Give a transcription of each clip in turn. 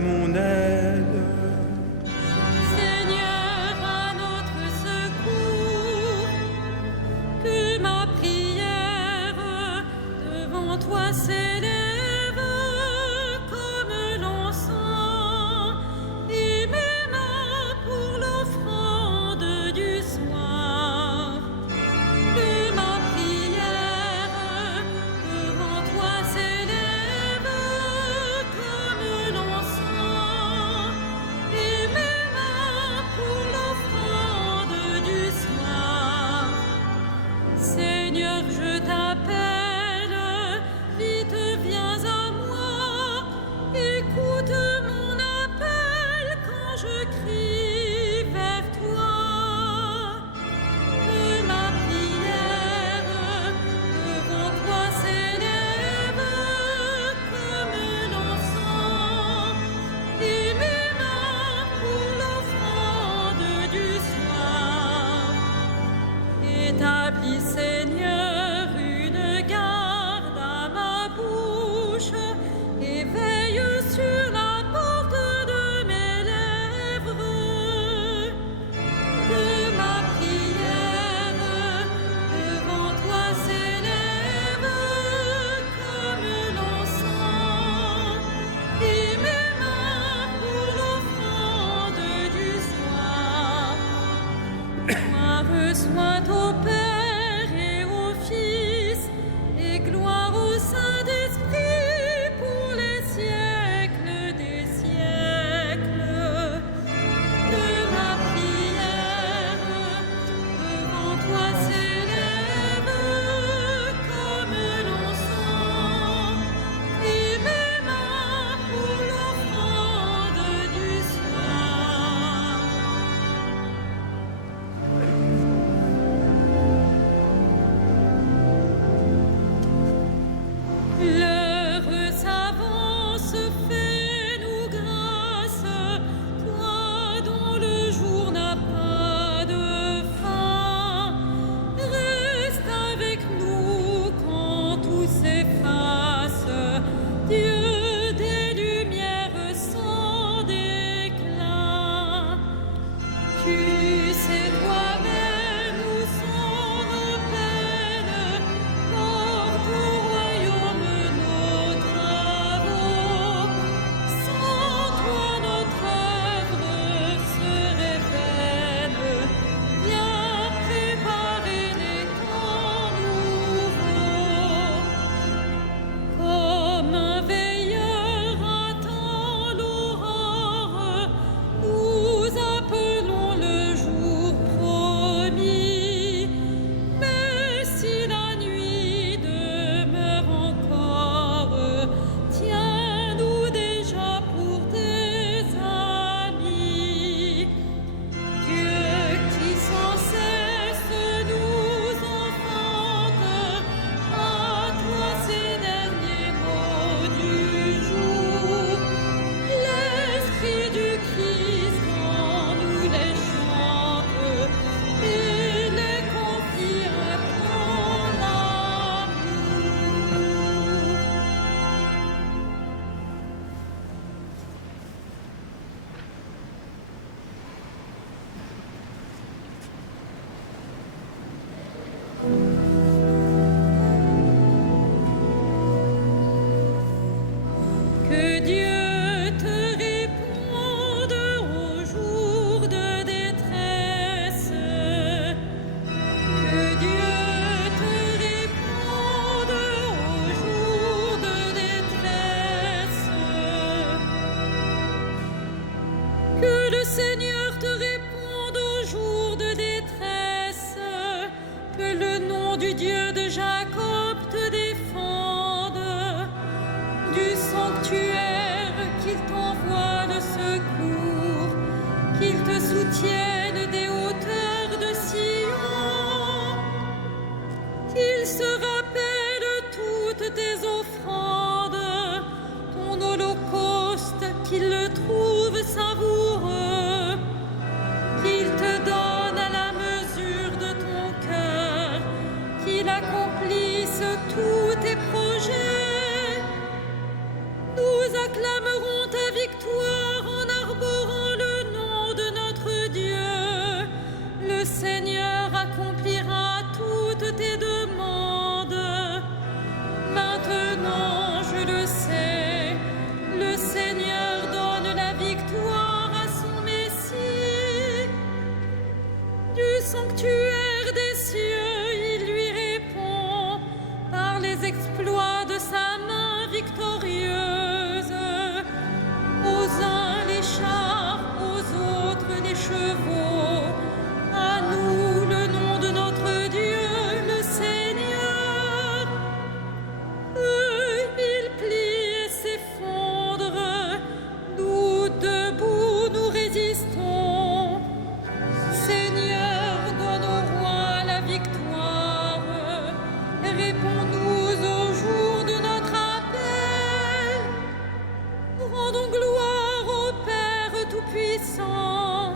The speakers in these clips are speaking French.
mon aide. Seigneur, à notre secours, que ma prière devant toi s'élève comme l'encens, et mes mains pour l'offrande du soir. Que ma prière devant toi s'élève comme l'encens, et mes mains pour l'offrande du soir. Seigneur, je t'appelle, vite viens à moi, écoute mon appel quand je crie vers toi. Que ma prière devant toi s'élève comme l'encens, et mes mains pour l'offrande du soir. Établis, Seigneur, une garde à ma bouche, et veille sur la porte de mes lèvres. Que ma prière devant toi s'élève comme l'encens, et mes mains pour l'offrande du soir. Gloire soit au Père et au Fils, et gloire au Saint-Esprit pour les siècles des siècles. Que ma prière devant toi s'élève comme l'encens, et mes mains pour l'offrande du soir. sanctuaire des cieux, il lui répond par les exploits de sa main victorieuse. Aux uns les chars, aux autres les chevaux. À nous le nom de notre Dieu, le Seigneur. Eux, ils plient et s'effondrent. Nous, debout, nous résistons. Seigneur, donne au roi la victoire. Réponds-nous au jour de notre appel. Rendons gloire au Père Tout-Puissant,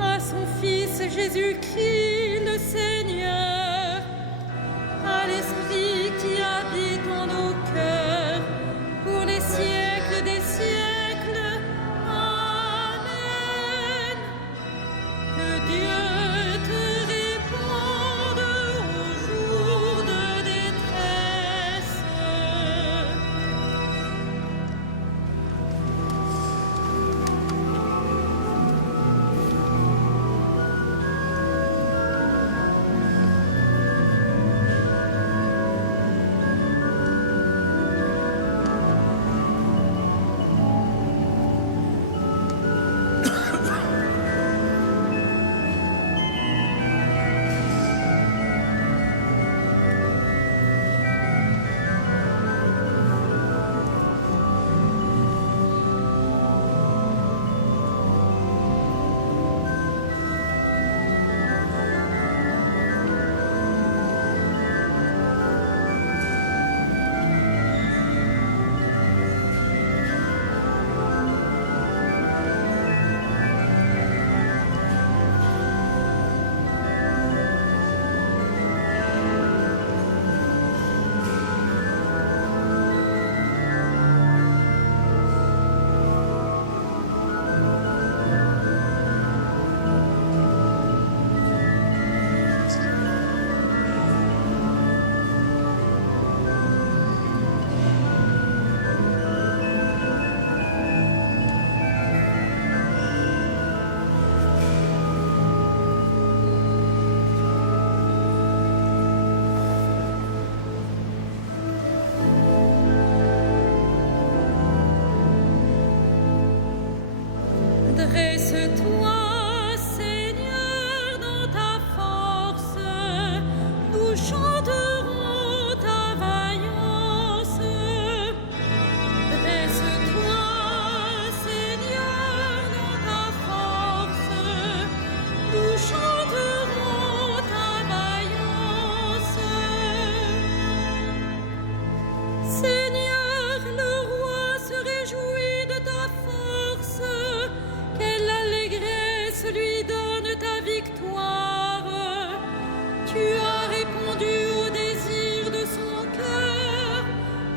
à son Fils Jésus-Christ le Seigneur, à l'Esprit qui habite en nos cœurs, pour les siècles des siècles. Amen. Que Dieu te réponde au jour de détresse. Dresse-toi, Seigneur, dans ta force, nous chanterons ta vaillance. Dresse-toi, Seigneur, dans ta force, nous chanterons ta vaillance. Seigneur, le roi se réjouit de ta force. Quelle allégresse lui donne ta victoire. Tu as répondu au désir de son cœur.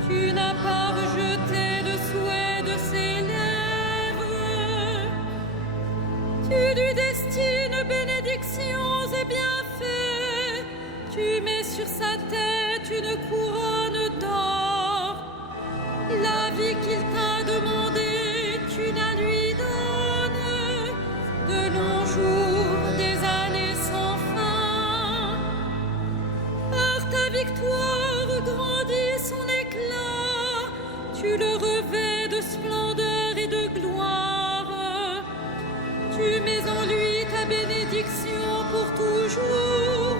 Tu n'as pas rejeté le souhait de ses lèvres. Tu lui destines bénédictions et bienfaits. Tu mets sur sa tête une couronne d'or. La vie qu'il t'a demandée, tu la lui donnes. De longs jours, des années sans fin. Par ta victoire grandit son éclat. Tu le revêts de splendeur et de gloire. Tu mets en lui ta bénédiction pour toujours.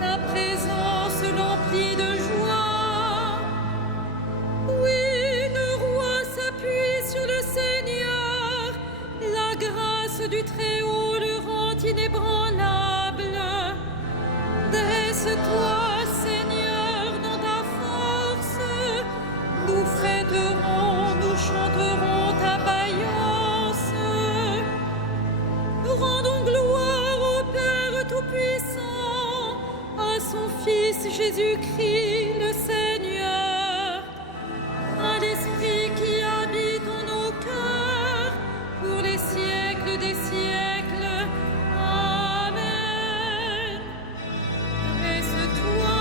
Ta présence l'emplit de joie. Oui, le roi s'appuie sur le Seigneur. La grâce du Très-Haut le rend inébranlable. Dresse-toi, Seigneur, dans ta force. Nous fêterons, nous chanterons ta vaillance. Rendons gloire au Père Tout-Puissant, à son Fils Jésus-Christ le Seigneur, à l'Esprit qui habite en nos cœurs, pour les siècles des siècles. Amen. Dresse-toi,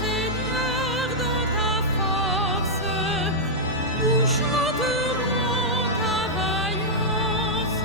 Seigneur, dans ta force, nous chanterons ta vaillance.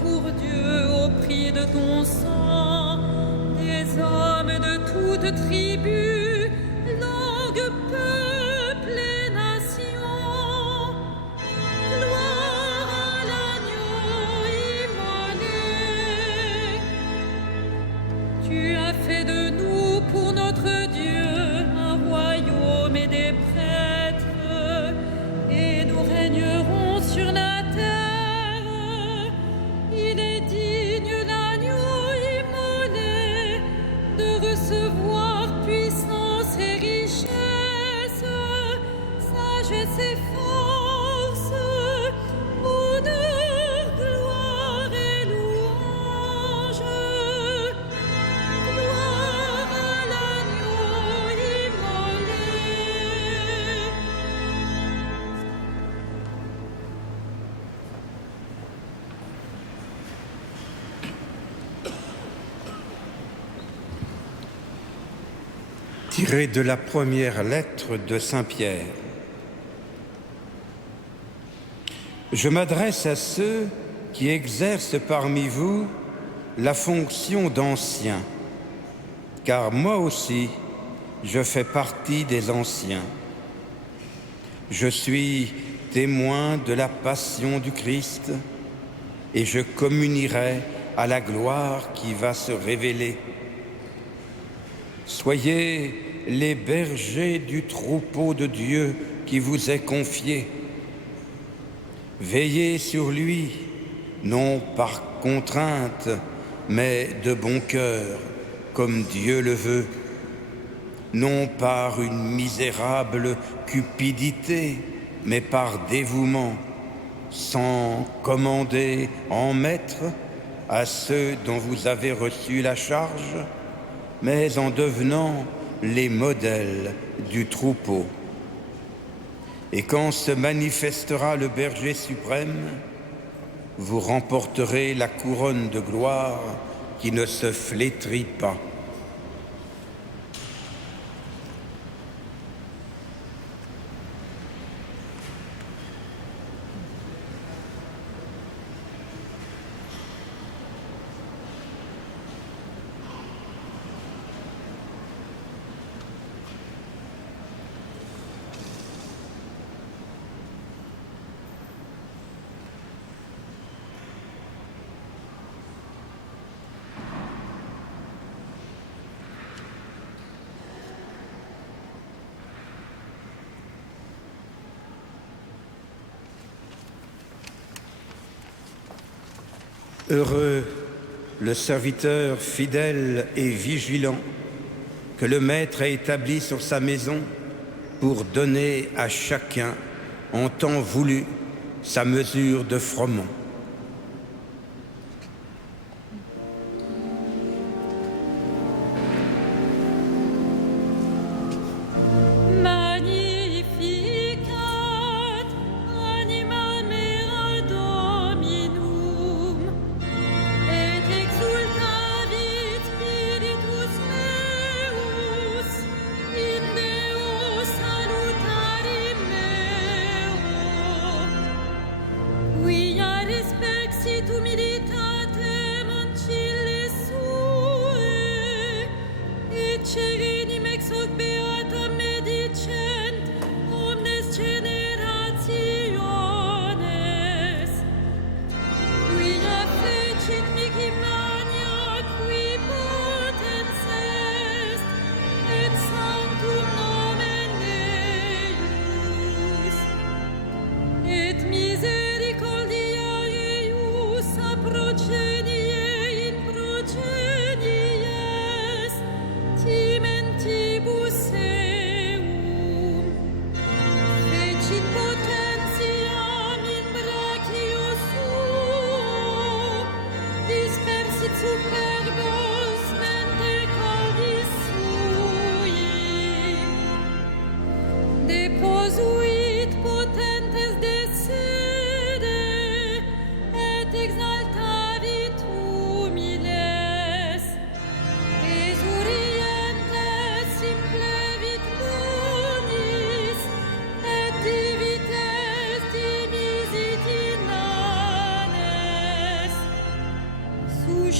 pour Dieu au prix de ton sang, des hommes de toutes tribus, langues, peuples et nations. Gloire à l'agneau immolé. Tu as fait de nous pour notre Dieu un royaume et des prêtres, et nous régnerons sur la terre. Il est digne l'agneau immolé de recevoir puissance et richesse, sagesse et force, honneur, gloire et louange. Gloire à l'agneau immolé. Tiré de la première lettre de Saint Pierre. Je m'adresse à ceux qui exercent parmi vous la fonction d'anciens, car moi aussi, je fais partie des anciens. Je suis témoin de la passion du Christ et je communierai à la gloire qui va se révéler. Soyez les bergers du troupeau de Dieu qui vous est confié. Veillez sur lui, non par contrainte, mais de bon cœur, comme Dieu le veut, non par une misérable cupidité, mais par dévouement, sans commander en maître à ceux dont vous avez reçu la charge, mais en devenant les modèles du troupeau. Et quand se manifestera le berger suprême, vous remporterez la couronne de gloire qui ne se flétrit pas. Heureux le serviteur fidèle et vigilant que le Maître a établi sur sa maison pour donner à chacun en temps voulu sa mesure de froment.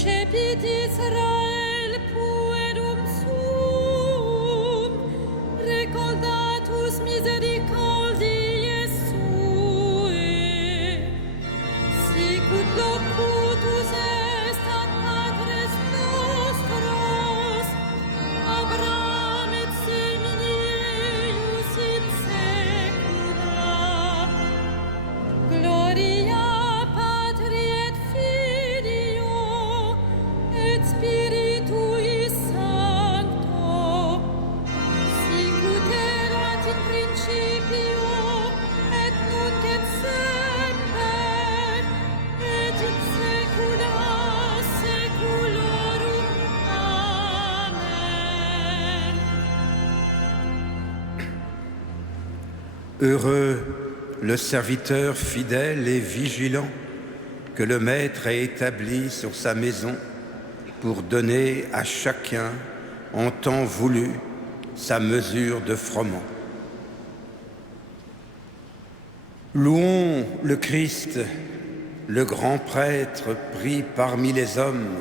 Recepit Israel puedum sum, recordatus misericordiae suae, sicut locutus est ad patres nostros, Abraham et semini eius in saecula. Gloria Patri et Filio et Spiritui Sancto, sicut erat in principio et nunc et semper et in saecula saeculorum. Amen. Heureux le serviteur fidèle et vigilant que le Maître a établi sur sa maison pour donner à chacun, en temps voulu, sa mesure de froment. Louons le Christ, le grand prêtre pris parmi les hommes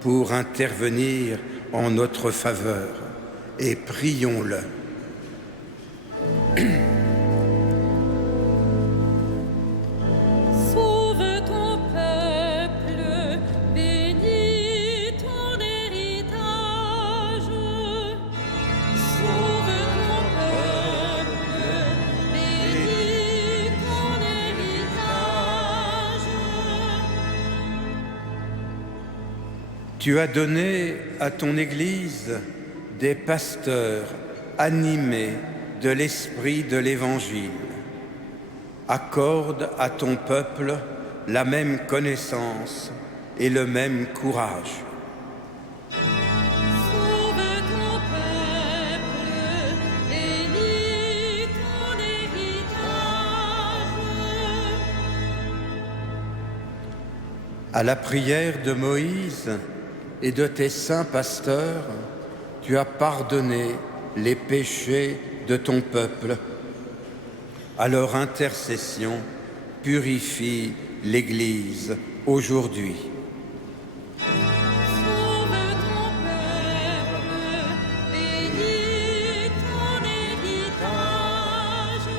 pour intervenir en notre faveur, et prions-le. Sauve ton peuple, bénis ton héritage. Sauve ton peuple, bénis ton héritage. Tu as donné à ton Église des pasteurs animés de l'esprit de l'Évangile. Accorde à ton peuple la même connaissance et le même courage. Sauve ton peuple, bénis ton héritage. À la prière de Moïse et de tes saints pasteurs, tu as pardonné les péchés de ton peuple. À leur intercession, purifie l'Église aujourd'hui. Sauve ton peuple, bénis ton héritage.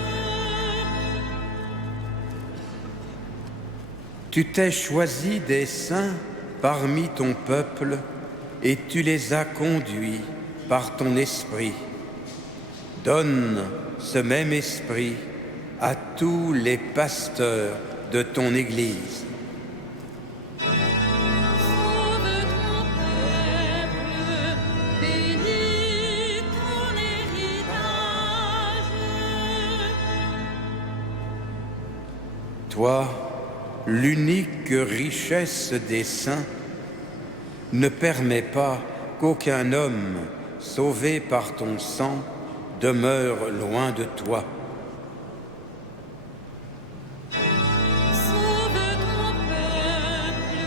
Tu t'es choisi des saints parmi ton peuple et tu les as conduits par ton esprit. Donne ce même esprit à tous les pasteurs de ton Église. Sauve ton peuple, bénis ton héritage. Toi, l'unique richesse des saints, ne permets pas qu'aucun homme sauvé par ton sang demeure loin de toi. Sauve ton peuple,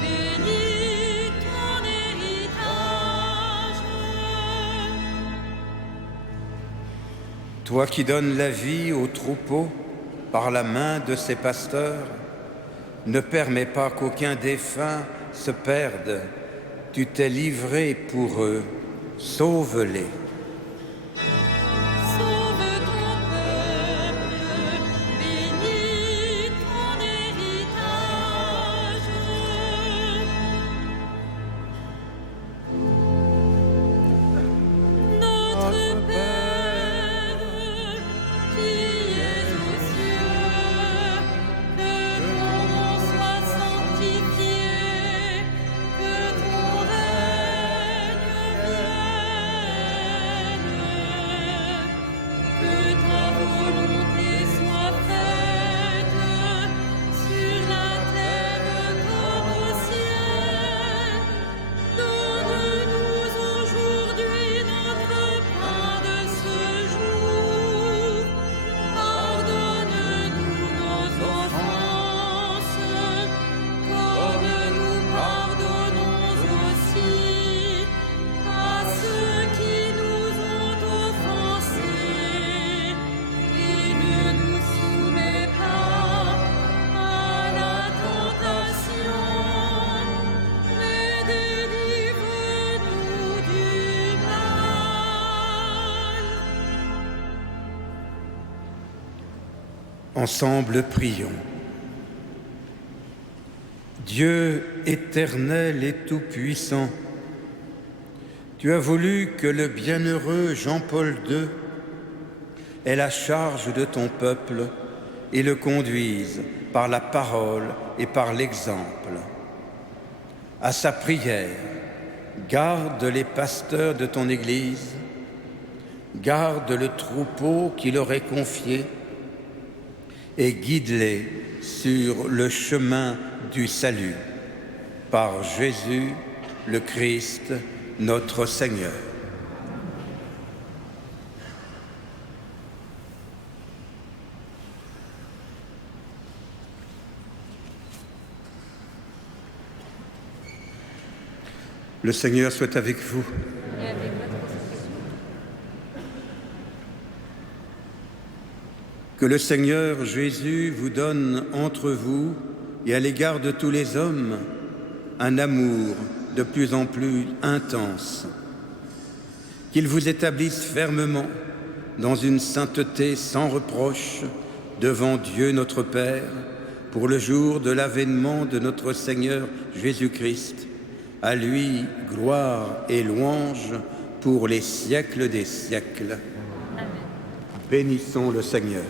bénis ton héritage. Toi qui donnes la vie aux troupeaux par la main de ses pasteurs, ne permets pas qu'aucun défunt se perde. Tu t'es livré pour eux, sauve-les. Sauve ton peuple, bénis ton héritage. Notre Père, qui es aux cieux, que ton nom soit sanctifié, que ton règne vienne. Ensemble, prions. Dieu éternel et tout-puissant, tu as voulu que le bienheureux Jean-Paul II ait la charge de ton peuple et le conduise par la parole et par l'exemple. À sa prière, garde les pasteurs de ton Église, garde le troupeau qui leur est confié et guide-les sur le chemin du salut, par Jésus le Christ, notre Seigneur. Le Seigneur soit avec vous. Et avec votre esprit. Que le Seigneur Jésus vous donne entre vous et à l'égard de tous les hommes un amour de plus en plus intense. Qu'il vous établisse fermement dans une sainteté sans reproche devant Dieu notre Père pour le jour de l'avènement de notre Seigneur Jésus-Christ. À lui, gloire et louange pour les siècles des siècles. Amen. Bénissons le Seigneur.